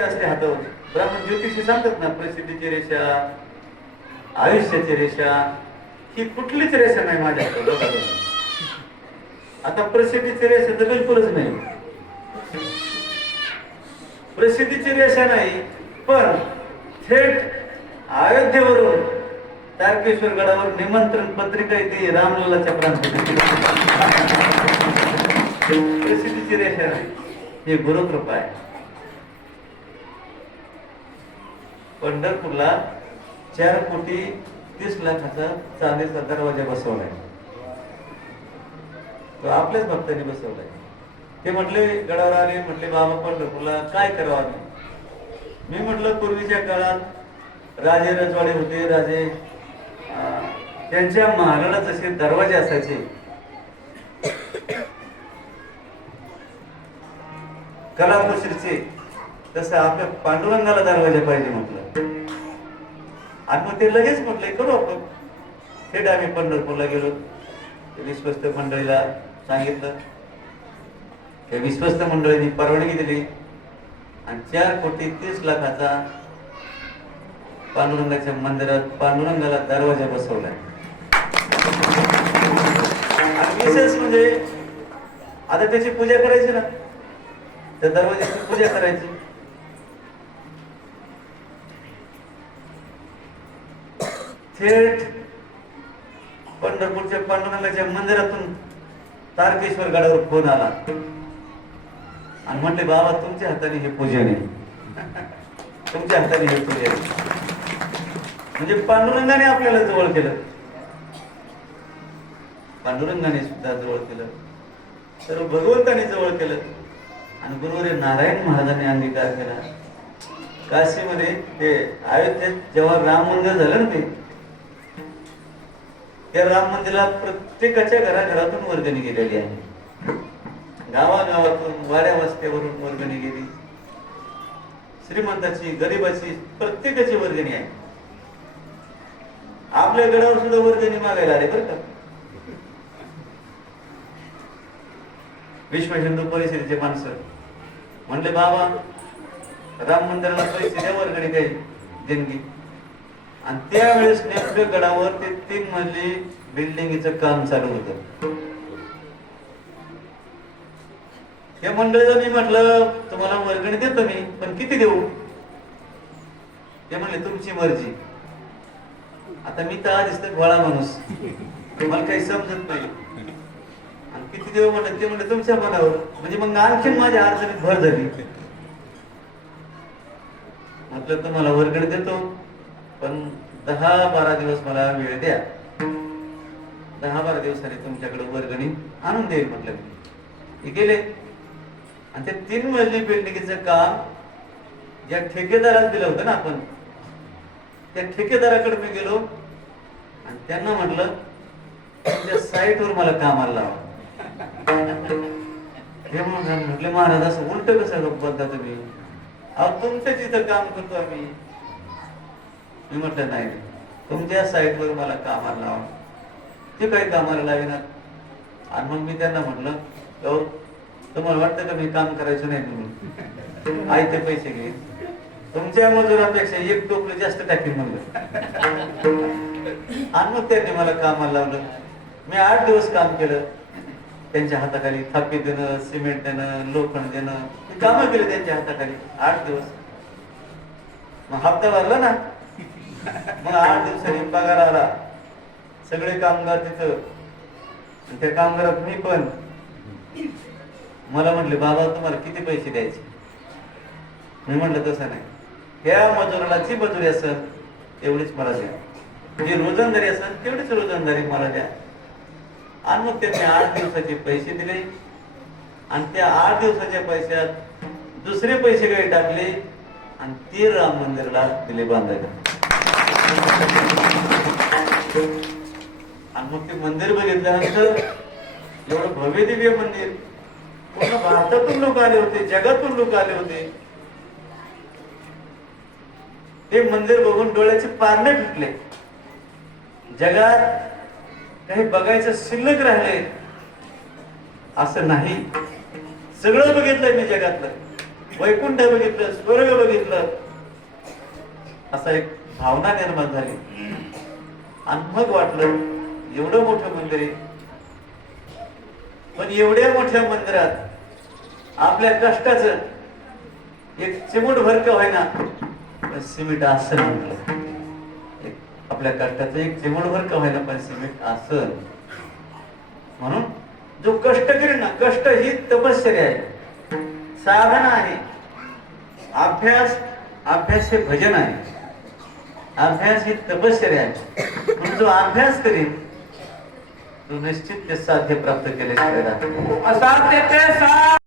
असते हातावर. ब्राह्मण ज्योतिषी सांगतात ना, प्रसिद्धीची रेषा, आयुष्याची रेषा, ही कुठलीच रेषा नाही माझ्या हातावर. आता प्रसिद्धीची रेषा तर बिलकुलच नाही, प्रसिद्धीची रेषा नाही. पण थेट अयोध्येवरून तारकेश्वर गडावर निमंत्रण पत्रिका येते रामललाच्या प्रांतात. प्रसिद्धीची रेषा नाही, हे गुरुकृपा आहे. पंढरपूरला 4,30,00,000चा चांदीचा दरवाजा बसवलाय, तो आपल्याच भक्तांनी बसवलाय. ते म्हटले, गडावर आले, म्हटले बाबा पंढरपूरला काय करावं. मी म्हटलं पूर्वीच्या काळात राजे रजवाडे होते, राजे त्यांच्या महालाला जसे दरवाजे असायचे, कलाकुसरीचे, तसं आपल्या पांडुरंगाला दरवाजा पाहिजे म्हटलं. आणि मग ते लगेच म्हटले करू आपण. थेट आम्ही पंढरपूरला गेलो, विश्वस्त मंडळीला सांगितलं, त्या विश्वस्त मंडळींनी परवानगी दिली आणि 4,30,00,000चा पांडुरंगाच्या मंदिरात पांडुरंगाला दरवाजा बसवलाय. आणि विशेष म्हणजे आता त्याची पूजा करायची ना, त्या दरवाजाची पूजा करायची. थेट पंढरपूरच्या पांडुरंगाच्या मंदिरातून तारकेश्वर गडावर फोन आला आणि म्हटले बाबा तुमच्या हाताने हे पूजन आहे, तुमच्या हाताने हे पूजन आहे. म्हणजे पांडुरंगाने आपल्याला जवळ केलं, पांडुरंगाने सुद्धा जवळ केलं, सर्व भगवंताने जवळ केलं. आणि गुरुवारी नारायण महाराजांनी अंगीकार केला. काशीमध्ये ते अयोध्येत जेव्हा राम मंदिर झालं ना, त्या राम मंदिराला प्रत्येकाच्या घराघरातून वर्गणी गेलेली आहे, गावागावातून, वाड्या वस्त्यावरून वर्गणी गेली. श्रीमंताची, गरीबाची, प्रत्येकाची वर्गणी आहे. आपल्या गडावर सुद्धा वर्गणी मागायला आले बरं का. विश्व हिंदू परिषदेचे माणसं म्हणले बाबा राम मंदिराला पैसे द्या, वर्गणी काही देणगी. आणि त्यावेळेस नेमकं गडावर ते 3 मजली बिल्डिंगचं काम चालू होतं. या मंडळीला मी म्हटलं तुम्हाला वर्गणी देतो मी, पण किती देऊ. ते म्हणले तुमची मर्जी. आता मी तर आधीच तर भोळा माणूस, मला काही समजत नाही. आणि किती देऊ म्हणलं, ते म्हणले तुमच्या मनावर. म्हणजे मग आणखीन माझ्या अडचणीत भर झाली. म्हटलं तुम्हाला वर्गणी देतो, पण 10-12 दिवस मला वेळ द्या. 10-12 दिवसांनी तुमच्याकडे वर्गणी आणून देईल म्हटलं. मी गेले आणि ते 3 मजली बिल्डिंगचं काम ज्या ठेकेदाराला दिलं होतं ना आपण, त्या ठेकेदाराकडे मी गेलो आणि त्यांना म्हटलं तुमच्या साईटवर मला कामाला लावा. हे म्हटले महाराज असं उलट कसं बोलता तुम्ही, अहो तुमच्याच इथं काम करतो आम्ही. मी म्हटलं नाही, तुमच्या साईटवर मला कामाला लावा. ते काही कामाला लाविनात. आणि मग मी त्यांना म्हटलं तुम्हाला वाटतं का मी काम करायचं नाही, तुम्ही आयते पैसे घे, तुमच्या मजुरापेक्षा 1 टोपलं जास्त टाकीन म्हणलं. आणि मग त्यांनी मला कामाला लावलं. मी 8 दिवस काम केलं त्यांच्या हाताखाली. थापी देणं, सिमेंट देणं, लोखंड देणं, मी कामं केलं त्यांच्या हाताखाली 8 दिवस. मग हप्ता भरला ना, मग 8 दिवसांनी पगार आला. सगळे कामगार तिथं, त्या कामगारात मी पण. मला म्हटले बाबा तुम्हाला किती पैसे द्यायचे. मी म्हटलं तसं नाही, ह्या मजुराला जी मजुरी असेल तेवढीच मला द्या, जी रोजंदारी असेल तेवढीच रोजंदारी मला द्या. आणि मग त्यांनी 8 दिवसाचे पैसे दिले. आणि त्या 8 दिवसाच्या पैशात दुसरे पैसे काही टाकले आणि ते राम मंदिराला दिले बांधायला. आणि मग ते मंदिर बघितल्यानंतर एवढं भव्य दिव्य मंदिर, पूर्ण भारतातून लोक आले होते, जगातून लोक आले होते. ते मंदिर बघून डोळ्याचे पारणे फिटले. जगात काही बघायचं शिल्लक राहिले असं नाही. सगळं बघितलंय मी जगातलं. वैकुंठ बघितलं, स्वर्ग बघितलं, असा एक भावना निर्माण झाली. आणि मग वाटलं एवढं मोठं मंदिर आहे, पण एवढ्या मोठ्या मंदिरात आपल्या कष्टाचं एक चिमूट भर का होईना पण सिमेंट असेल म्हटलं. आपल्या कष्टाचं एक चिमूट भर का होईना पण सिमेंट असेल. म्हणून जो कष्ट करेल ना, कष्ट ही तपश्चर्या आहे, साधना आहे. अभ्यास हे भजन आहे, अभ्यास ही तपश्चर्या आहे. म्हणून जो अभ्यास करेल तो निश्चित ते साध्य प्राप्त केल्याशिवाय राहत नाही. असाध्य ते